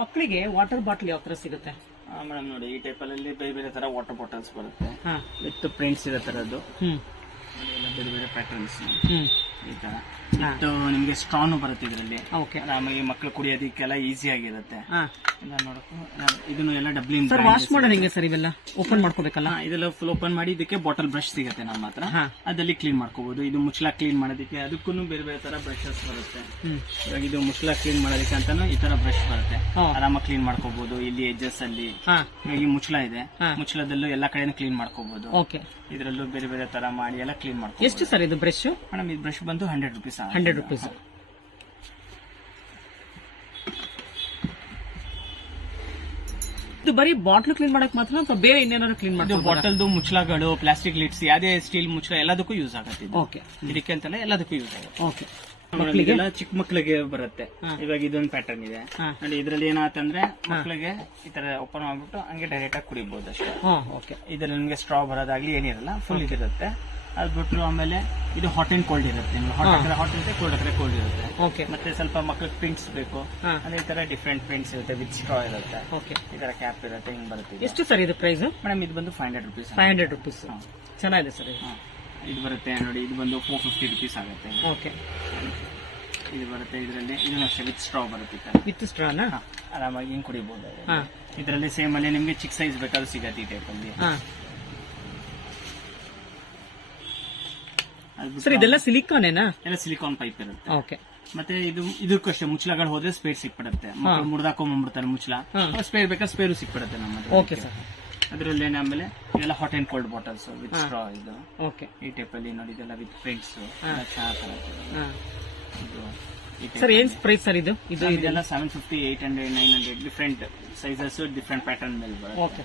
ಮಕ್ಕಳಿಗೆ water bottle ಯಾವ ತರ ಸಿಗುತ್ತೆ? ಮೇಡಮ್ ನೋಡಿ, ಈ ಟೈಪ್ ಅಲ್ಲಿ ಬೇರೆ ಬೇರೆ ತರ ವಾಟರ್ ಬಾಟಲ್ಸ್ ಬರುತ್ತೆ ವಿತ್ ಪ್ರಿಂಟ್ಸ್ ಇರೋ ತರದ್ದು. ಬೇರೆ ಬೇರೆ ಪ್ಯಾಟರ್ನ್ಸ್ ಈ ತರ ನಿಮ್ಗೆ ಸ್ಟ್ರಾನು ಬರುತ್ತೆ ಇದರಲ್ಲಿ. ಆರಾಮಾಗಿ ಮಕ್ಕಳು ಕುಡಿಯೋದಕ್ಕೆಲ್ಲ ಈಸಿ ಆಗಿರುತ್ತೆ. ಇದನ್ನು ಎಲ್ಲ ಡಬ್ಲಿನ್ ವಾಶ್ ಮಾಡೋದು ಹೆಂಗೆ ಸರ್? ಇವೆಲ್ಲ ಓಪನ್ ಮಾಡ್ಕೋಬೇಕಲ್ಲ? ಇದೆಲ್ಲ ಫುಲ್ ಓಪನ್ ಮಾಡಿ ಇದಕ್ಕೆ ಬಾಟಲ್ ಬ್ರಷ್ ಸಿಗುತ್ತೆ ನಮ್ಮ ಹತ್ರ, ಅದಲ್ಲಿ ಕ್ಲೀನ್ ಮಾಡ್ಕೋಬಹುದು. ಇದು ಮುಚ್ಚಳ ಕ್ಲೀನ್ ಮಾಡೋದಕ್ಕೆ ಅದಕ್ಕೂ ಬೇರೆ ಬೇರೆ ತರ ಬ್ರಷಸ್ ಬರುತ್ತೆ. ಇವಾಗ ಇದು ಮುಚ್ಚಳ ಕ್ಲೀನ್ ಮಾಡೋದಕ್ಕೆ ಅಂತಾನು ಈ ತರ ಬ್ರಷ್ ಬರುತ್ತೆ, ಆರಾಮಾಗಿ ಕ್ಲೀನ್ ಮಾಡ್ಕೋಬಹುದು. ಇಲ್ಲಿ ಎಡ್ಜಸ್ ಅಲ್ಲಿ ಈ ಮುಚ್ಚಳ ಇದೆ, ಮುಚ್ಚಳದಲ್ಲೂ ಎಲ್ಲಾ ಕಡೆನೂ ಕ್ಲೀನ್ ಮಾಡ್ಕೋಬಹುದು. ಇದರಲ್ಲೂ ಬೇರೆ ಬೇರೆ ತರ ಮಾಡಿ ಎಲ್ಲ ಕ್ಲೀನ್ ಮಾಡ್ಕೋಬಹುದು. ಎಷ್ಟು ಸರ್ ಇದು ಬ್ರಷ್? ಮೇಡಮ್ ಇದು ಬ್ರಷ್ ಬಂದು 100 rupees. 100 rupees. ಇದು ಬರೀ ಬಾಟ್ಲ್ ಕ್ಲೀನ್ ಮಾಡಕ್ ಮಾತ್ರ ಅಥವಾ ಬೇರೆ ಇನ್ನೇನಾದ್ರು ಕ್ಲೀನ್ ಮಾಡೋದು? ಬಾಟಲ್ದು ಮುಚ್ಚಳಗಳು, ಪ್ಲಾಸ್ಟಿಕ್ ಲಿಡ್ಸ್, ಯಾವ್ದೇ ಸ್ಟೀಲ್ ಮುಚ್ಚಳ ಎಲ್ಲದಕ್ಕೂ ಯೂಸ್ ಆಗುತ್ತೆ. ಇದಕ್ಕೆ ಅಂತಾನೆ ಎಲ್ಲದಕ್ಕೂ ಯೂಸ್ ಆಗುತ್ತೆ. ಮಕ್ಕಳಿಗೆಲ್ಲ ಚಿಕ್ಕ ಮಕ್ಕಳಿಗೆ ಬರುತ್ತೆ. ಇವಾಗ ಇದೊಂದು ಪ್ಯಾಟರ್ನ್ ಇದೆ ನೋಡಿ, ಇದ್ರಲ್ಲಿ ಏನಾತಂದ್ರೆ ಮಕ್ಕಳಿಗೆ ಈ ತರ ಓಪನ್ ಮಾಡ್ಬಿಟ್ಟು ಹಂಗೆ ಡೈರೆಕ್ಟ್ ಆಗಿ ಕುಡಿಬಹುದು ಅಷ್ಟೇ. ಇದ್ರಲ್ಲಿ ನಿಮ್ಗೆ ಸ್ಟ್ರಾ ಬರೋದಾಗ್ಲಿ ಏನಿರಲ್ಲ, ಫುಲ್ ಇದಿರುತ್ತೆ. ಅದ್ ಬಿಟ್ರು ಆಮೇಲೆ ಇದು ಹಾಟ್ ಅಂಡ್ ಕೋಲ್ಡ್ ಇರುತ್ತೆ. ಹಾಟ್ ಇರುತ್ತೆ, ಕೋಲ್ಡ್ ಹತ್ರ ಕೋಲ್ಡ್ ಇರುತ್ತೆ. ಮತ್ತೆ ಸ್ವಲ್ಪ ಮಕ್ಕಳಿಗೆ ಪ್ರಿಂಟ್ಸ್ ಬೇಕು ಅಂದ್ರೆ ಈ ತರ ಡಿಫ್ರೆಂಟ್ ಪ್ರಿಂಟ್ಸ್ ಇರುತ್ತೆ, ವಿತ್ ಸ್ಟ್ರಾ ಇರುತ್ತೆ. ಈ ತರ ಕ್ಯಾಪ್ ಇರುತ್ತೆ, ಹಿಂಗ್ ಬರುತ್ತೆ. ಎಷ್ಟು ಸರ್ ಇದು ಪ್ರೈಸ್? ಮೇಡಮ್ ಇದು ಬಂದು 500 rupees. 500 rupees. ಚೆನ್ನಾಗಿದೆ ಸರ್. ಇದು ಬರುತ್ತೆ ನೋಡಿ, ಇದು ಬಂದು 450 rupees ಆಗುತ್ತೆ. ಇದು ಬರುತ್ತೆ ಇದರಲ್ಲಿ, ಇದನ್ನ ಅಷ್ಟೇ ವಿತ್ ಸ್ಟ್ರಾ ಬರುತ್ತೆ. ವಿತ್ ಸ್ಟ್ರಾನ ಆರಾಮಾಗಿ ಹಿಂಗ್ ಕುಡಿಬಹುದು. ಇದರಲ್ಲಿ ಸೇಮ್ ಅಲ್ಲಿ ನಿಮ್ಗೆ ಚಿಕ್ಕ ಸೈಜ್ ಬೇಕಾದ್ರೂ ಸಿಗತ್ತೆ ಈ ಟೈಪ್ ಅಲ್ಲಿ. ಸರ್ ಇದೆಲ್ಲ ಸಿಲಿಕಾನೇನಾ? ಎಲ್ಲ ಸಿಲಿಕಾನ್ ಪೈಪ್ ಇರುತ್ತೆ. ಮತ್ತೆ ಇದಕ್ಕೂ ಅಷ್ಟೇ, ಮುಚ್ಚಳಗಳು ಹೋದ್ರೆ ಸ್ಪೇರ್ ಸಿಕ್ಬಿಡುತ್ತೆ. ಮಕ್ಕಳು ಮುರಿದಾಕೊಂಡ್ಬಿಡ್ತಾರೆ ಮುಚ್ಚಳ, ಸ್ಪೇರ್ ಬೇಕಾದ್ರೆ ಸ್ಪೇರು ಸಿಕ್ಬಿಡುತ್ತೆ ನಮ್ಮ. Okay sir. ಅದ್ರಲ್ಲಿ ಆಮೇಲೆ ಇದೆಲ್ಲ hot and cold bottles with straw. ಇದು ಈ ಟೈಪ್ ಅಲ್ಲಿ ನೋಡಿ, ಇದೆಲ್ಲ ವಿತ್ ಪ್ರಿಂಟ್ಸ್. ಸರ್ ಏನ್ ಪ್ರೈಸ್ ಸರ್ ಇದು? ಇದೆಲ್ಲ 750, 800, 900 ಡಿಫ್ರೆಂಟ್ ಸೈಜಸ್, ಡಿಫ್ರೆಂಟ್ ಪ್ಯಾಟರ್ನ್ ಮೇಲೆ ಬರುತ್ತೆ.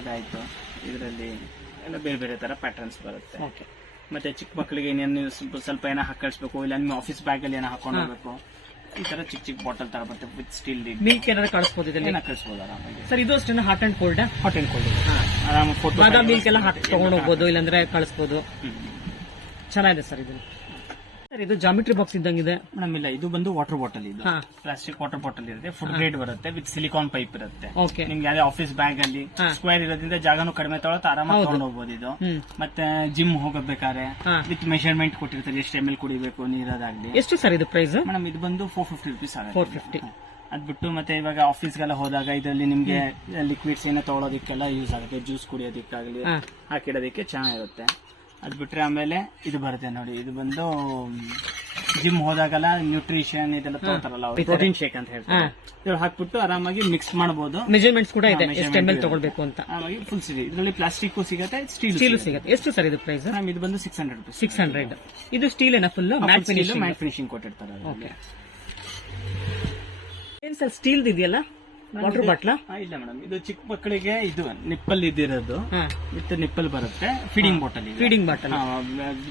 ಅದಾಯ್ತು. ಇದರಲ್ಲಿ ಎಲ್ಲ ಬೇರೆ ಬೇರೆ ತರ ಪ್ಯಾಟರ್ನ್ಸ್ ಬರುತ್ತೆ. ಮತ್ತೆ ಚಿಕ್ಕ ಮಕ್ಕಳಿಗೆ ಏನೇನು ಸ್ವಲ್ಪ ಏನೋ ಹಾಕಳಿಸ್ಬೇಕು, ಇಲ್ಲ ನಿಮ್ಮ ಆಫೀಸ್ ಬ್ಯಾಗ್ ಅಲ್ಲಿ ಏನೋ ಹಾಕೊಂಡು ಹೋಗ್ಬೇಕು, ಈ ತರ ಚಿಕ್ಕ ಚಿಕ್ಕ ಬಾಟಲ್ ತರ ಬರುತ್ತೆ ವಿತ್ ಸ್ಟೀಲ್. ಮಿಲ್ಕ್ ಏನಾದ್ರು ಕಳಿಸಬಹುದು, ಕಳಿಸಬಹುದು ಆರಾಮಾಗಿ. ಸರ್ ಇದು ಅಷ್ಟೇನ hot and cold? Hot and cold ಆರಾಮ ಫೋಟೋ ಬಾದಾಮ್ ಮಿಲ್ಕ್ ಎಲ್ಲ ತಗೊಂಡು ಹೋಗ್ಬೋದು, ಇಲ್ಲಾಂದ್ರೆ ಕಳಿಸಬಹುದು. ಚೆನ್ನಾಗಿದೆ ಸರ್ ಇದು. ಸರ್ ಇದು ಜಾಮಿಟ್ರಿ ಬಾಕ್ಸ್ ಇದ್ದಂಗಿದೆ. ಮೇಡಮ್ ಇಲ್ಲ, ಇದು ಬಂದು ವಾಟರ್ ಬಾಟಲ್. ಇದು ಪ್ಲಾಸ್ಟಿಕ್ ವಾಟರ್ ಬಾಟಲ್ ಇರುತ್ತೆ, ಫುಡ್ ಗ್ರೇಡ್ ಬರುತ್ತೆ, ವಿತ್ ಸಿಲಿಕಾನ್ ಪೈಪ್ ಇರುತ್ತೆ. ನಿಮ್ಗೆ ಯಾವ್ದೇ ಆಫೀಸ್ ಬ್ಯಾಗ್ ಅಲ್ಲಿ ಸ್ಕ್ವೇರ್ ಇರೋದ್ರಿಂದ ಜಾಗನೂ ಕಡಿಮೆ ತಗೊಳತ್ತೆ, ಆರಾಮಾಗಿ ತಗೊಂಡು ಹೋಗ್ಬೋದು ಇದು. ಮತ್ತೆ ಜಿಮ್ ಹೋಗಬೇಕಾದ್ರೆ ವಿತ್ ಮೆಷರ್ಮೆಂಟ್ ಕೊಟ್ಟಿರ್ತಾರೆ, ಎಷ್ಟು ml ಕುಡಿಬೇಕು ನೀರದಾಗ್ಲಿ. ಎಷ್ಟು ಸರ್ ಇದು ಪ್ರೈಸ್? ಮೇಡಮ್ ಇದು ಬಂದು 450 rupees ಆಗುತ್ತೆ. 450. ಅದ್ಬಿಟ್ಟು ಮತ್ತೆ ಇವಾಗ ಆಫೀಸ್ಗೆಲ್ಲ ಹೋದಾಗ ಇದರಲ್ಲಿ ನಿಮ್ಗೆ ಲಿಕ್ವಿಡ್ಸ್ ಏನೋ ತಗೊಳೋದಕ್ಕೆಲ್ಲ ಯೂಸ್ ಆಗುತ್ತೆ, ಜ್ಯೂಸ್ ಕುಡಿಯೋದಕ್ಕಾಗ್ಲಿ ಹಾಕಿಡೋದಕ್ಕೆ ಚೆನ್ನಾಗಿರುತ್ತೆ. ಅದ್ ಬಿಟ್ರೆ ಆಮೇಲೆ ಇದು ಬರುತ್ತೆ ನೋಡಿ, ಇದು ಬಂದು ಜಿಮ್ ಹೋದಾಗಲ್ಲ ನ್ಯೂಟ್ರಿಷನ್ ಇದೆಲ್ಲ ತಗೋತಾರಲ್ಲ, ಪ್ರೋಟೀನ್ ಶೇಕ್ ಅಂತ ಹೇಳ್ತಾರೆ. ಇವ್ರು ಹಾಕ್ಬಿಟ್ಟು ಆರಾಮಾಗಿ ಮಿಕ್ಸ್ ಮಾಡಬಹುದು. ಮೆಜರ್ಮೆಂಟ್ಸ್ ಕೂಡ ಇದೆ, ಎಷ್ಟು ml ತಗೊಳ್ಬೇಕು ಅಂತ. ಆರಾಮಾಗಿ ಫುಲ್ ಸಿಗುತ್ತೆ. ಇದರಲ್ಲಿ ಪ್ಲಾಸ್ಟಿಕ್ ಸಿಗುತ್ತೆ, ಸ್ಟೀಲ್ ಸಿಗುತ್ತೆ. ಎಷ್ಟು ಸರ್ ಇದು ಪ್ರೈಸ್? ಇದು ಬಂದು 600 rupees. 600. ಇದು ಸ್ಟೀಲ್ ಏನ? ಫುಲ್ ಮ್ಯಾಟ್ ಫಿನಿಶಿಂಗ್ ಕೊಟ್ಟಿರ್ತಾರೆ. ಏನ್ ಸರ್ ಸ್ಟೀಲ್ ಇದೆಯಲ್ಲ ವಾಟರ್ ಬಾಟ್ಲ? ಇಲ್ಲ ಮೇಡಮ್, ಇದು ಚಿಕ್ಕ ಮಕ್ಕಳಿಗೆ ಇದು ನಿಪ್ಪಲ್ ಇದ್ದಿರೋದು, ವಿತ್ ನಿಪ್ಪಲ್ ಬರುತ್ತೆ. Feeding bottle. Feeding bottle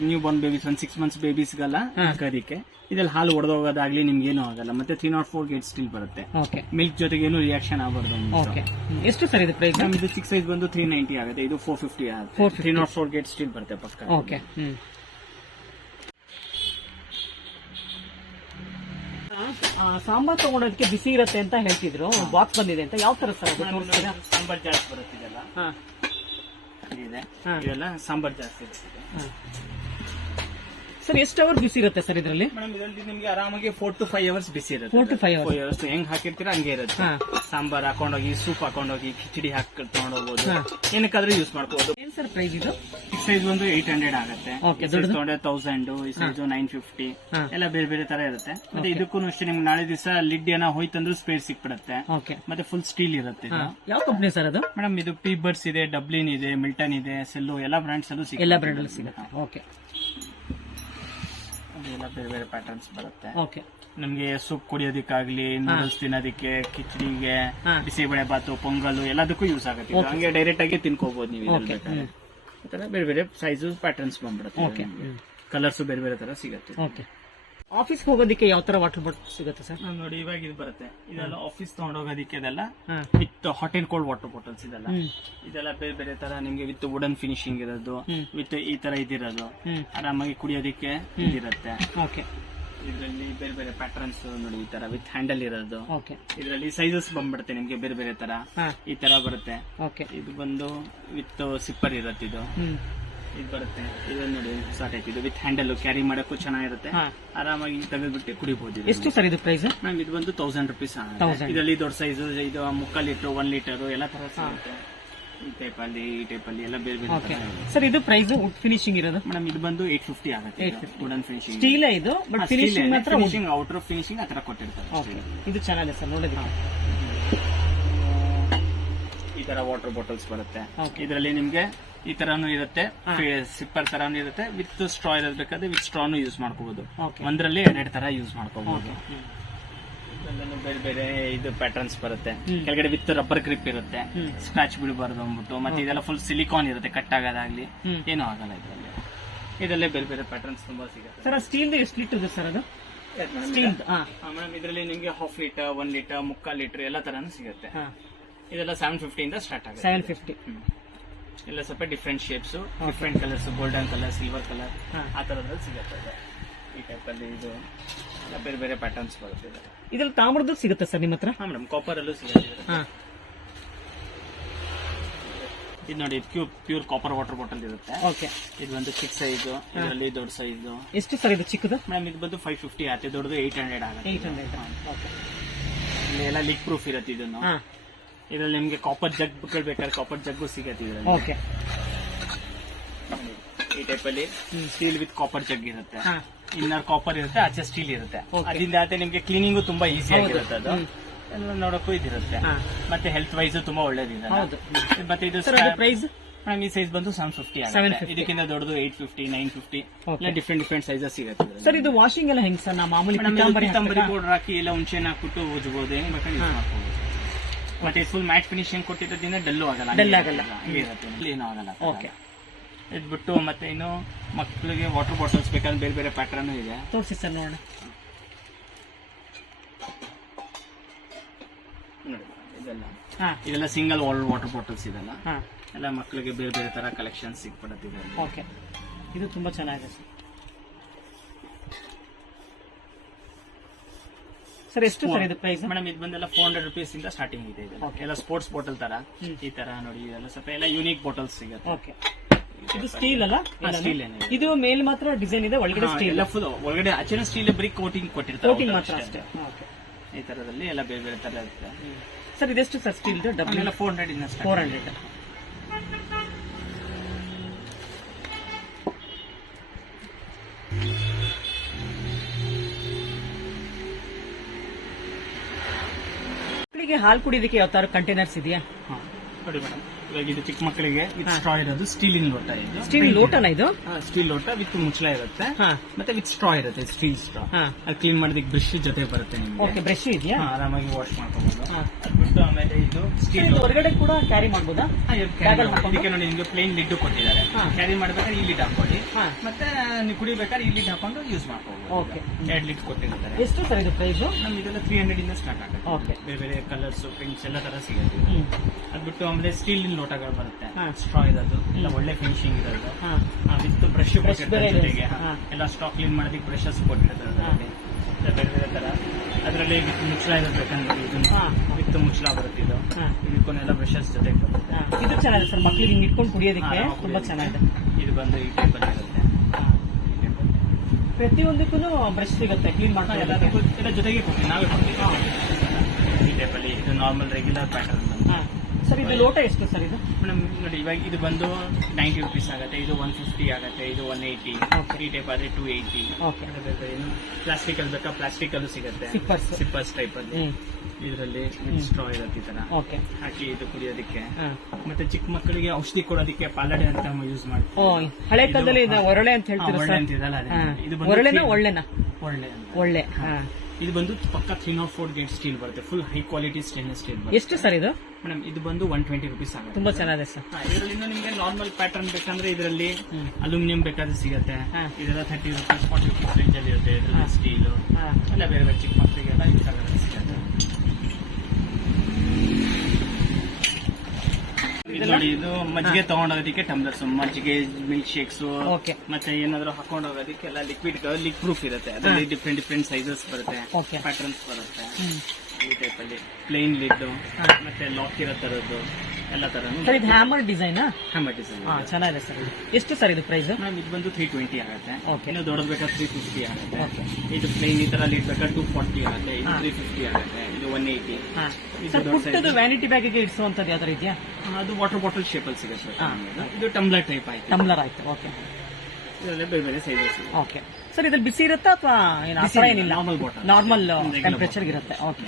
new Born babies, 1 6 months ಬೇಬೀಸ್ಗೆಲ್ಲ ಹಾಕೋದಿಕ್ಕೆ. ಇದ್ರಲ್ಲಿ ಹಾಲು ಒಡೆದೋಗೋದಾಗ್ಲಿ ನಿಮ್ಗೆ ಏನೂ ಆಗಲ್ಲ. ಮತ್ತೆ 304 ಗೇಟ್ ಸ್ಟೀಲ್ ಬರುತ್ತೆ. ಮಿಲ್ಕ್ ಜೊತೆಗೆ ಏನು ರಿಯಾಕ್ಷನ್ ಆಗಬಾರ್ದು. ಎಷ್ಟು ಸರ್ ಇದು ಪ್ರೈಸ್? ಇದು ಚಿಕ್ಕ ಸೈಜ್ ಬಂದು 390 ಆಗುತ್ತೆ, ಇದು 450 ಆಗುತ್ತೆ. 304 ಗೇಟ್ ಸ್ಟೀಲ್ ಬರುತ್ತೆ ಪಕ್ಕ. ಓಕೆ. ಸಾಂಬಾರ್ ತಗೊಂಡೋದಕ್ಕೆ ಬಿಸಿ ಇರುತ್ತೆ ಅಂತ ಹೇಳ್ತಿದ್ರು, ಬಾಕ್ಸ್ ಬಂದಿದೆ ಅಂತ. ಯಾವ ತರ ಸರ್ ಅದು? ಸಾಂಬಾರ್ ಜಾಸ್ತಿ ಬರುತ್ತಿದೆಲ್ಲ, ಇದೆಲ್ಲ ಸಾಂಬಾರ್ ಜಾಸ್ತಿ ಇರುತ್ತೆ. ಸರ್ ಎಷ್ಟು ಅವರ್ ಬಿಸಿ ಇರುತ್ತೆ ಸರ್ ಇದರಲ್ಲಿ? ಮೇಡಮ್ ಇದರಲ್ಲಿ ನಿಮ್ಗೆ ಆರಾಮಾಗಿ 4 to 5 hours ಬಿಸಿ ಇರುತ್ತೆ. 4 to 5 hours ಹೆಂಗ್ ಹಾಕಿರ್ತೀರಾ ಹಂಗೆ ಇರುತ್ತೆ. ಸಾಂಬಾರ್ ಹಾಕೊಂಡೋಗಿ, ಸೂಪ್ ಹಾಕೊಂಡೋಗಿ, ಕಿಚಡಿ ಹಾಕಿ ತಗೊಂಡೋಗ್ಬೋದು, ಏನಕ್ಕಾದ್ರೂ ಯೂಸ್ ಮಾಡ್ಕೋಬಹುದು. ಏನ್ ಸರ್ ಪ್ರೈಸ್ ಇದು? ಚಿಕ್ಕ ಸೈಜ್ ಒಂದು 800 ಆಗುತ್ತೆ, ತಗೊಂಡ್ರೆ 1000, ಈ ಸೈಜ್ 950, ಎಲ್ಲ ಬೇರೆ ಬೇರೆ ತರ ಇರುತ್ತೆ. ಮತ್ತೆ ಇದಕ್ಕೂ ಅಷ್ಟೇ, ನಿಮ್ಗೆ ನಾಳೆ ದಿವಸ ಲಿಡ್ ಏನೋ ಹೋಯ್ತಂದ್ರೂ ಸ್ಪೇರ್ ಸಿಕ್ಬಿಡುತ್ತೆ. ಮತ್ತೆ ಫುಲ್ ಸ್ಟೀಲ್ ಇರುತ್ತೆ. ಯಾವ ಕಂಪನಿ ಸರ್ ಅದು? ಮೇಡಮ್ ಇದು ಪಿ ಬರ್ಡ್ಸ್ ಇದೆ, ಡಬ್ಲಿನ್ ಇದೆ, ಮಿಲ್ಟನ್ ಇದೆ, ಸೆಲ್ಲೋ, ಎಲ್ಲ ಬ್ರಾಂಡ್ಸ್ ಅಲ್ಲೂ ಸಿಗುತ್ತೆ. ಎಲ್ಲ ಬ್ರಾಂಡ್ ಅಲ್ಲಿ ಸಿಗುತ್ತೆ. ಓಕೆ. ಎಲ್ಲ ಬೇರೆ ಬೇರೆ ಪ್ಯಾಟರ್ನ್ಸ್ ಬರುತ್ತೆ. ನಮ್ಗೆ ಸೂಪ್ ಕುಡಿಯೋದಕ್ಕಾಗ್ಲಿ, ನೂಡಲ್ಸ್ ತಿನ್ನೋದಕ್ಕೆ, ಕಿಚಡಿಗೆ, ಬಿಸಿಬೇಳೆ ಬಾತು, ಪೊಂಗಲ್ ಎಲ್ಲದಕ್ಕೂ ಯೂಸ್ ಆಗುತ್ತೆ. ಹಂಗೆ ಡೈರೆಕ್ಟ್ ಆಗಿ ತಿನ್ಕೋಬಹುದು ನೀವು. ಬೇರೆ ಬೇರೆ ಸೈಜ್ ಪ್ಯಾಟರ್ನ್ಸ್ ಬಂದ್ಬಿಡುತ್ತೆ. ಕಲರ್ಸ್ ಬೇರೆ ಬೇರೆ ತರ ಸಿಗುತ್ತೆ. ಆಫೀಸ್ ಹೋಗೋದಕ್ಕೆ ಯಾವ ತರ ವಾಟರ್ ಬಾಟಲ್ ಸಿಗುತ್ತೆ ಸರ್? ನೋಡಿ ಇವಾಗ ಇದು ಬರುತ್ತೆ, ಇದೆಲ್ಲ ಆಫೀಸ್ ತಗೊಂಡೋಗೋದಕ್ಕೆ ಇದೆಲ್ಲ with hot and cold water bottles. ಇದೆಲ್ಲ ಬೇರೆ ಬೇರೆ ತರ ನಿಮ್ಗೆ ವಿತ್ ವುಡನ್ ಫಿನಿಶಿಂಗ್ ಇರೋದು, ವಿತ್ ಈ ತರ ಇದಿರೋದು, ಆರಾಮಾಗಿ ಕುಡಿಯೋದಕ್ಕೆ ಇದಿರುತ್ತೆ. ಇದರಲ್ಲಿ ಬೇರೆ ಬೇರೆ ಪ್ಯಾಟರ್ನ್ಸ್ ನೋಡಿ, ಈ ತರ ವಿತ್ ಹ್ಯಾಂಡಲ್ ಇರೋದು. ಓಕೆ. ಇದರಲ್ಲಿ ಸೈಜಸ್ ಬಂದ್ಬಿಡುತ್ತೆ ನಿಮ್ಗೆ ಬೇರೆ ಬೇರೆ ತರ, ಈ ತರ ಬರುತ್ತೆ. ಓಕೆ. ಇದು ಬಂದು ವಿತ್ ಸಿಪ್ಪರ್ ಇರುತ್ತೆ. ಇದು ಬರುತ್ತೆ, ಇದು ನೋಡಿ ಹೊಸ ಟೈಪ್. ಇದು ವಿತ್ ಹ್ಯಾಂಡಲ್ ಕ್ಯಾರಿ ಮಾಡಕ್ಕೂ ಚೆನ್ನಾಗಿರುತ್ತೆ, ಆರಾಮಾಗಿ ತೆಗೆದ್ಬಿಟ್ಟು ಕುಡಿಬಹುದು. ಎಷ್ಟು ಸರ್ ಇದು ಪ್ರೈಸ್? ಮ್ಯಾಮ್ ಇದು ಬಂದು 1000 rupees. ಇದರಲ್ಲಿ ದೊಡ್ಡ ಸೈಜ್, ಇದು 3/4 ಲೀಟರ್ 1 ಲೀಟರ್ ಎಲ್ಲ ತರ ಸಿಗುತ್ತೆ. ಈ ಟೈಪ್ ಅಲ್ಲಿ ಎಲ್ಲ ಬೇರೆ ಬೇರೆ. ಸರ್ ಇದು ಪ್ರೈಸ್ ವುಡ್ ಫಿನಿಶಿಂಗ್ ಇರೋದು? ಮೇಡಮ್ ಇದು ಬಂದು 850 ಆಗುತ್ತೆ. ವುಡನ್ ಫಿನಿಶಿಂಗ್ ಸ್ಟೀಲ್ ಇದು, ಬಟ್ ಫಿನಿಶಿಂಗ್ ಮಾತ್ರ ಫಿನಿಶಿಂಗ್ ಔಟರ್ ಫಿನಿಶಿಂಗ್ ಆತರ ಕೊಟ್ಟಿರ್ತಾರೆ. ಓಕೆ. ಇದು ಚೆನ್ನಾಗಿದೆ ಸರ್ ನೋಡೋದಕ್ಕೆ. ಈ ತರ ವಾಟರ್ ಬಾಟಲ್ಸ್ ಬರುತ್ತೆ. ಇದರಲ್ಲಿ ನಿಮ್ಗೆ ಈ ತರಾನು ಇರುತ್ತೆ, ಸಿಪ್ಪರ್ ತರಾನು ಇರುತ್ತೆ, ವಿತ್ ಸ್ಟ್ರಾ ಇರೋದು ಬೇಕಾದ್ರೆ ವಿತ್ ಸ್ಟ್ರಾನು ಯೂಸ್ ಮಾಡ್ಕೋಬಹುದು. ಒಂದರಲ್ಲಿ 2 ತರ ಯೂಸ್ ಮಾಡ್ಕೋಬಹುದು. ಬೇರೆ ಬೇರೆ ಇದು ಪ್ಯಾಟರ್ನ್ಸ್ ಬರುತ್ತೆ. ಕೆಳಗಡೆ ವಿತ್ ರಬ್ಬರ್ ಗ್ರಿಪ್ ಇರುತ್ತೆ, ಸ್ಕ್ರಾಚ್ ಬಿಡಬಾರ್ದು ಅಂದ್ಬಿಟ್ಟು. ಮತ್ತೆ ಇದೆಲ್ಲ ಫುಲ್ ಸಿಲಿಕಾನ್ ಇರುತ್ತೆ, ಕಟ್ ಆಗೋದಾಗ್ಲಿ ಏನೂ ಆಗಲ್ಲ ಇದರಲ್ಲಿ. ಇದರಲ್ಲೇ ಬೇರೆ ಬೇರೆ ಪ್ಯಾಟರ್ನ್ಸ್ ತುಂಬಾ ಸಿಗುತ್ತೆ. ಸರ್ ಸ್ಟೀಲ್ ಎಷ್ಟು ಲೀಟರ್ ಇದೆ ಸರ್ ಅದು? ಸ್ಟೀಲ್ ಮೇಡಮ್ ಇದರಲ್ಲಿ ನಿಮ್ಗೆ 1/2 ಲೀಟರ್ 1 ಲೀಟರ್ 3/4 ಲೀಟರ್ ಎಲ್ಲ ತರಾನು ಸಿಗುತ್ತೆ. ಇದೆಲ್ಲ 750 ಇಂದ ಸ್ಟಾರ್ಟ್ ಆಗುತ್ತೆ. 750 ಎಲ್ಲ ಸ್ವಲ್ಪ different shapes, different colours, golden colour, silver colour ಆ ತರದ್ರಲ್ಲಿ ಸಿಗುತ್ತೆ. ಈ ಟೈಪ್ ಅಲ್ಲಿ ಇದು ಬೇರೆ ಬೇರೆ ಪ್ಯಾಟರ್ನ್ಸ್ ಬರುತ್ತೆ. ಇದ್ರಲ್ಲಿ ತಾಮ್ರದ್ದು ಸಿಗುತ್ತೆ ಸರ್ ನಿಮ್ಮ ಹತ್ರ? ಮೇಡಮ್ ಕಾಪರ್ ಅಲ್ಲೂ ಸಿಗುತ್ತೆ. ಇದು ನೋಡಿ, ಪ್ಯೂರ್ ಕಾಪರ್ ವಾಟರ್ ಬಾಟಲ್ ಇರುತ್ತೆ. ಓಕೆ. ಇದು ಒಂದು ಚಿಕ್ಕ ಸೈಜ್, ಇದರಲ್ಲಿ ದೊಡ್ಡ ಸೈಜ್. ಎಷ್ಟು ಸರ್ ಇದು ಚಿಕ್ಕದು? ಮೇಡಮ್ ಇದು ಬಂದು 550 ಆಗುತ್ತೆ, ದೊಡ್ಡದು 800 ಆಗುತ್ತೆ. 800. ಇಲ್ಲಿ ಎಲ್ಲ ಲೀಕ್ ಪ್ರೂಫ್ ಇರುತ್ತೆ. ಇದನ್ನು ಇದರಲ್ಲಿ ನಿಮ್ಗೆ ಕಾಪರ್ ಜಗ್ ಬೇಕಾದ್ರೆ ಕಾಪರ್ ಜಗ್ಗು ಸಿಗುತ್ತೆ ಇದರಲ್ಲಿ. ಓಕೆ. ಈ ಟೈಪ್ ಅಲ್ಲಿ ಸ್ಟೀಲ್ ವಿತ್ ಕಾಪರ್ ಜಗ್ ಇರುತ್ತೆ, ಇನ್ನರ್ ಕಾಪರ್ ಇರುತ್ತೆ, ಆಚೆ ಸ್ಟೀಲ್ ಇರುತ್ತೆ. ಅದರಿಂದ ಆಚೆ ನಿಮ್ಗೆ ಕ್ಲೀನಿಂಗು ತುಂಬಾ ಈಸಿ ಆಗಿರುತ್ತೆ. ಅದು ಎಲ್ಲ ನೋಡಕ್ಕೂ ಇದಿರುತ್ತೆ, ಮತ್ತೆ ಹೆಲ್ತ್ ವೈಸ್ ತುಂಬಾ ಒಳ್ಳೇದಿದೆ. ಮತ್ತೆ ಇದು ಪ್ರೈಸ್ ಈ ಸೈಜ್ ಬಂದು 750 ಆಗುತ್ತೆ. ಇದಕ್ಕಿಂತ ದೊಡ್ಡದು 850 950 ಎಲ್ಲ ಡಿಫ್ರೆಂಟ್ ಸೈಜಸ್ ಸಿಗುತ್ತೆ. ಸರ್ ಇದು ವಾಷಿಂಗ್ ಎಲ್ಲ ಹೆಂಗ್ ಸರ್? ಮಾಮೂಲಿ ಪಿತಾಂಬರಿ ಪೌಡರ್ ಹಾಕಿ ಇಲ್ಲ ಹುಣಸೆನ ಹಾಕ್ಬಿಟ್ಟು ಉಜ್ಬೋದು, ಏನ್ ಬೇಕಾದ್ರೆ ಯೂಸ್ ಮಾಡ್ಕೋಬಹುದು. ಮತ್ತೆ ಫುಲ್ ಮ್ಯಾಟ್ ಫಿನಿಶಿಂಗ್ ಕೊಟ್ಟಿರೋದ್ರಿಂದ ಡಲ್ಲು ಆಗಲ್ಲ, ಏನೂ ಆಗಲ್ಲ. ಓಕೆ. ಇದ್ಬಿಟ್ಟು ಮತ್ತೆ ಇನ್ನು ಮಕ್ಕಳಿಗೆ ವಾಟರ್ ಬಾಟಲ್ಸ್ ಬೇಕಾದ್ರೆ ಬೇರೆ ಬೇರೆ ಪ್ಯಾಟರ್ನ್ ಇದೆ. ತೋರಿಸಿ ಸರ್ ನೋಡೋಣ. ಇದೆಲ್ಲ ಸಿಂಗಲ್ ವಾಟರ್ ಬಾಟಲ್ಸ್ ಇದೆಲ್ಲ ಎಲ್ಲ ಮಕ್ಕಳಿಗೆ ಬೇರೆ ಬೇರೆ ತರ ಕಲೆಕ್ಷನ್ ಸಿಗ್ಬಿಡುತ್ತೆ. ಓಕೆ. ಇದು ತುಂಬಾ ಚೆನ್ನಾಗಿದೆ ಸರ್. ಸರ್ ಎಷ್ಟು ಸರ್ ಇದು ಪ್ರೈಸ್? ಮೇಡಮ್ ಇದು ಬಂದೆಲ್ಲ 400 rupees ಇಂದ ಸ್ಟಾರ್ಟಿಂಗ್ ಇದೆ. ಎಲ್ಲ ಸ್ಪೋರ್ಟ್ಸ್ ಬಾಟಲ್ ತರ ಈ ತರ ನೋಡಿ, ಇದೆಲ್ಲ ಸ್ವಲ್ಪ ಎಲ್ಲ ಯೂನಿಕ್ ಬಾಟಲ್ಸ್ ಸಿಗುತ್ತೆ. ಓಕೆ. ಇದು ಸ್ಟೀಲ್ ಅಲ್ಲ? ಸ್ಟೀಲ್. ಇದು ಮೇಲ್ ಮಾತ್ರ ಡಿಸೈನ್ ಇದೆ, ಒಳಗಡೆ ಸ್ಟೀಲ್ ಎಲ್ಲ ಫುಲ್ ಒಳಗಡೆ ಆಚೆ ಸ್ಟೀಲ್ ಬರೀ ಕೋಟಿಂಗ್ ಕೊಟ್ಟಿರ್ತಾರೆ, ಕೋಟಿಂಗ್ ಮಾತ್ರ ಅಷ್ಟೇ. ಈ ತರದಲ್ಲಿ ಎಲ್ಲ ಬೇರೆ ಬೇರೆ ತರ ಇರುತ್ತೆ. ಸರ್ ಇದೆಷ್ಟು ಸರ್ ಸ್ಟೀಲ್? ಡಬ್ಬಲ್ ಎಲ್ಲ 400 ಇಂದ 400. ಮಕ್ಕಳಿಗೆ ಹಾಲು ಕುಡಿಯೋದಕ್ಕೆ ಯಾವ ತರ ಕಂಟೈನರ್ಸ್ ಇದೆಯಾ? ನೋಡಿ ಮೇಡಮ್, ಇವಾಗ ಇದು ಚಿಕ್ಕ ಮಕ್ಕಳಿಗೆ ವಿತ್ ಸ್ಟ್ರಾ ಇರೋದು ಸ್ಟೀಲಿನ ಲೋಟ. ಇದು ಸ್ಟೀಲ್ ಲೋಟನ? ಇದು ಸ್ಟೀಲ್ ಲೋಟ ವಿತ್ ಮುಚ್ಚಳ ಇರುತ್ತೆ, ಮತ್ತೆ ವಿತ್ ಸ್ಟ್ರಾ ಇರುತ್ತೆ, ಸ್ಟೀಲ್ ಸ್ಟ್ರಾ. ಅದು ಕ್ಲೀನ್ ಮಾಡೋದಕ್ಕೆ ಬ್ರಷ್ ಜೊತೆ ಬರುತ್ತೆ ನಿಮ್ಗೆ. ಓಕೆ. ಬ್ರಷ್ ಇದೆಯಾ? ಆರಾಮಾಗಿ ವಾಶ್ ಮಾಡ್ಕೋಬಹುದು. ಅದ್ಬಿಟ್ಟು ಆಮೇಲೆ ಇದು ಸ್ಟೀಲ್ ಹೊರಗಡೆ ಕೂಡ ಕ್ಯಾರಿ ಮಾಡಬಹುದಾ? ಇದಕ್ಕೆ ನೋಡಿ ನಿಮ್ಗೆ ಪ್ಲೇನ್ ಲಿಡ್ ಕೊಟ್ಟಿದ್ದಾರೆ. ಕ್ಯಾರಿ ಮಾಡ್ಬೇಕಾದ್ರೆ ಈ ಲಿಡ್ ಹಾಕೊಳ್ಳಿ, ಮತ್ತೆ ನೀವು ಕುಡಿಬೇಕಾದ್ರೆ ಈ ಲಿಡ್ ಹಾಕೊಂಡು ಯೂಸ್ ಮಾಡ್ಕೋಬಹುದು. ಓಕೆ. 2 ಲಿಡ್ ಕೊಟ್ಟಿರ್ತಾರೆ. ಎಷ್ಟು ಸರ್ ಇದು ಪ್ರೈಸ್? ನಮ್ಗೆ ಇದೆಲ್ಲ 300 ಇಂದ ಸ್ಟಾರ್ಟ್ ಆಗುತ್ತೆ. ಓಕೆ. ಬೇರೆ ಬೇರೆ ಕಲರ್ಸ್, ಪ್ರಿಂಟ್ಸ್ ಎಲ್ಲ ತರ ಸಿಗುತ್ತೆ. ಅದ್ಬಿಟ್ಟು ಆಮೇಲೆ ಸ್ಟೀಲ್ ಲೋಟಗಳು ಬರುತ್ತೆ, ಸ್ಟ್ರಾ ಇರೋದು, ಎಲ್ಲ ಒಳ್ಳೆ ಫಿನಿಶಿಂಗ್ ಇರೋದು, ವಿತ್ ಬ್ರಷ್ ಜೊತೆಗೆ ಎಲ್ಲ ಸ್ಟಾಕ್ ಕ್ಲೀನ್ ಮಾಡೋದಕ್ಕೆ ಬ್ರಷಸ್ ಕೊಟ್ಟಿರ್ತಾರೆ. ಬೇರೆ ಬೇರೆ ತರ ಅದರಲ್ಲಿ ವಿತ್ ಮುಚ್ಚಳ ಇರಬೇಕಂದ್ರೆ ಇದನ್ನು ವಿತ್ ಮುಚ್ಚಳ ಬರುತ್ತೆ. ಇದು ಇದಕ್ಕೊಂದೆಲ್ಲ ಬ್ರಷಸ್ ಜೊತೆಗೆ ಬರುತ್ತೆ. ಇದು ಚೆನ್ನಾಗಿದೆ ಸರ್, ಮಕ್ಕಳಿಗೆ ಹಿಂಗೆ ಇಟ್ಕೊಂಡು ಕುಡಿಯೋದಕ್ಕೆ ತುಂಬಾ ಚೆನ್ನಾಗಿದೆ. ಇದು ಬಂದು ಈ ಟೈಪಲ್ಲಿ ಇರುತ್ತೆ. ಪ್ರತಿಯೊಂದಕ್ಕೂ ಬ್ರಷ್ ಸಿಗುತ್ತೆ, ಕ್ಲೀನ್ ಮಾಡ್ತಾ ಎಲ್ಲದಕ್ಕೂ ಎಲ್ಲ ಜೊತೆಗೆ ಕೊಡ್ತೀವಿ, ನಾವೇ ಕೊಡ್ತೀವಿ. ಈ ಟೈಪಲ್ಲಿ ಇದು ನಾರ್ಮಲ್ ರೆಗ್ಯುಲರ್ ಪ್ಯಾಟರ್ನ್. ಸರ್ ಇದು ಲೋಟ ಎಷ್ಟು ಸರ್ ಇದು? ಮೇಡಮ್ ನೋಡಿ, ಇವಾಗ ಇದು ಬಂದು 90 rupees ಆಗುತ್ತೆ, ಇದು 150 ಆಗುತ್ತೆ, ಇದು 180. ಈ ಟೈಪ್ ಆದ್ರೆ 280. ಏನು ಪ್ಲಾಸ್ಟಿಕ್ ಅಲ್ಲಿ ಬೇಕಾ ಪ್ಲಾಸ್ಟಿಕ್ ಅಲ್ಲೂ ಸಿಗುತ್ತೆ, ಸಿಪ್ಪರ್ಸ್ ಟೈಪ್ ಅಲ್ಲಿ. ಇದರಲ್ಲಿ ಸ್ಟ್ರಾ ಇರುತ್ತೆ ಈ ತರ ಹಾಕಿ ಇದು ಕುಡಿಯೋದಕ್ಕೆ. ಮತ್ತೆ ಚಿಕ್ಕ ಮಕ್ಕಳಿಗೆ ಔಷಧಿ ಕೊಡೋದಕ್ಕೆ ಪಾಲಡೆ ಅಂತ ಯೂಸ್ ಮಾಡಿ. ಹಳೆ ಕಾಲದಲ್ಲಿ ಒರಳೆ ಅಂತ ಹೇಳ್ತಾರೆ. ಇದು ಒರಳೆನಾ ಒಳ್ಳೆನಾ? ಒಳ್ಳೆ. ಇದು ಬಂದು ಪಕ್ಕ 304 ಗೇಟ್ ಸ್ಟೀಲ್ ಬರುತ್ತೆ, full high quality stainless steel ಬರುತ್ತೆ. ಎಷ್ಟು ಸರ್ ಇದು? ಮೇಡಮ್ ಇದು ಬಂದು 120 rupees ಆಗುತ್ತೆ. ತುಂಬಾ ಚೆನ್ನಾಗಿದೆ ಸರ್. ಇದರಲ್ಲಿ ನಿಮಗೆ ನಾರ್ಮಲ್ ಪ್ಯಾಟರ್ನ್ ಬೇಕಂದ್ರೆ ಇದರಲ್ಲಿ ಅಲ್ಯೂಮಿನಿಯಂ ಬೇಕಾದ್ರೆ ಸಿಗುತ್ತೆ. ಇದೆಲ್ಲ 30 rupees 40 rupees ರೇಂಜ್ ಅಲ್ಲಿ ಇರುತ್ತೆ. ಇದರಲ್ಲಿ ಸ್ಟೀಲ್ ಎಲ್ಲ ಬೇರೆ ಬೇರೆ ಚಿಕ್ಕ ಮಕ್ಕಳಿಗೆಲ್ಲ ಈ ತರ ಸಿಗುತ್ತೆ. ಇದು ನೋಡಿ, ಇದು ಮಜ್ಜಿಗೆ ತಗೊಂಡೋಗೋದಕ್ಕೆ ಟಮ್ಲರ್ಸ್, ಮಜ್ಜಿಗೆ, ಮಿಲ್ಕ್ ಶೇಕ್ಸ್, ಓಕೆ ಮತ್ತೆ ಏನಾದ್ರು ಹಾಕೊಂಡು ಹೋಗೋದಕ್ಕೆ ಎಲ್ಲ ಲೀಕ್ ಪ್ರೂಫ್ ಇರುತ್ತೆ. ಅದರಲ್ಲಿ ಡಿಫ್ರೆಂಟ್ ಸೈಜಸ್ ಬರುತ್ತೆ, ಓಕೆ ಪ್ಯಾಟರ್ನ್ಸ್ ಬರುತ್ತೆ. ಈ ಟೈಪ್ ಅಲ್ಲಿ ಪ್ಲೇನ್ ಲಿಡ್ ಮತ್ತೆ ಲಾಕ್ ಇರೋ ತರದ್ದು ಎಲ್ಲ ತರನು. ಸರ್ ಇದು ಹ್ಯಾಮರ್ ಡಿಸೈನ್ ಹ್ಯಾಮರ್ ಡಿಸೈನ್. ಚೆನ್ನಾಗಿದೆ ಸರ್. ಎಷ್ಟು ಸರ್ ಇದು ಪ್ರೈಸ್? ಮ್ಯಾಮ್ ಇದು ಬಂದು 320 ಆಗುತ್ತೆ. ಓಕೆ. ಇನ್ನು ದೊಡ್ಡದು ಬೇಕಾದ್ರೆ 350 ಆಗುತ್ತೆ. ಓಕೆ. ಇದು ಪ್ಲೇನ್ ಈ ತರ ಲೀಡ್ ಬೇಕಾದ್ರೆ 240 ಆಗುತ್ತೆ. ಇದು 350 ಆಗುತ್ತೆ. ಇದು 180. ಸರ್ ಪುಟ್ಟದು ವ್ಯಾನಿಟಿ ಬ್ಯಾಗಿಗೆ ಇಡಿಸುವಂತದ್ದು ಯಾವ್ದಾರು ಇದೆಯಾ? ಅದು ವಾಟರ್ ಬಾಟಲ್ ಶೇಪ್ ಅಲ್ಲಿ ಸಿಗುತ್ತೆ. ಇದು ಟಂಬ್ಲರ್ ಟೈಪ್ ಆಯ್ತು. ಟಂಬ್ಲರ್ ಆಯ್ತು. ಓಕೆ. ಇದರಲ್ಲಿ ಬೇರೆ ಬೇರೆ ಸೈಜಸ್. ಓಕೆ ಸರ್, ಇದ್ರಲ್ಲಿ ಬಿಸಿ ಇರುತ್ತಾ ಅಥವಾ ಏನಿಲ್ಲ? ನಾರ್ಮಲ್ ಬಾಟಲ್, ನಾರ್ಮಲ್ ಟೆಂಪರೇಚರ್ ಇರುತ್ತೆ. ಓಕೆ.